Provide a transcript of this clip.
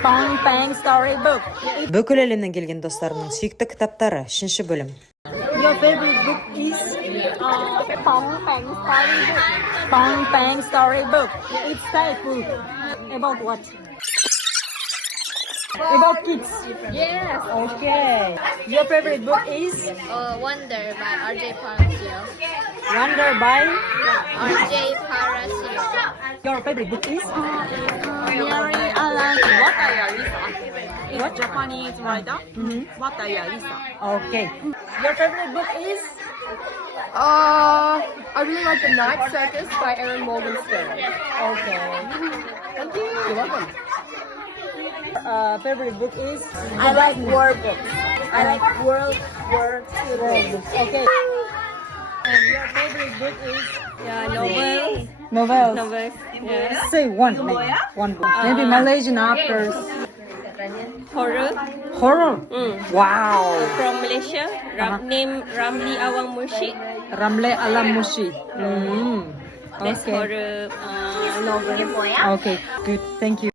Storybook. Бүкіл әлемнен келген достарымның сүйікті кітаптары 3 бөлім. Your favorite book is Storybook. It's type book. About what? About kids. Yes. Okay. Your favorite book is Wonder by R.J. Parasio. Wonder by. R.J. Parasio. Your favorite book is Mary Alan. what? Japanese writer. Okay. Your favorite book is I really like The Night Circus by Aaron Morgenstern. okay. Thank you. You're welcome. Favorite book is I like war books. I like World War II. okay. And your favorite book is Novels. novels. Novels. Yes. Say one, maybe one book. Maybe Malaysian actors. Horror. Horror. Wow. From Malaysia. Name Ramli Awang Mursyid. Ramle Alam Mushi. That's Okay. horror novel. Okay. Good. Thank you.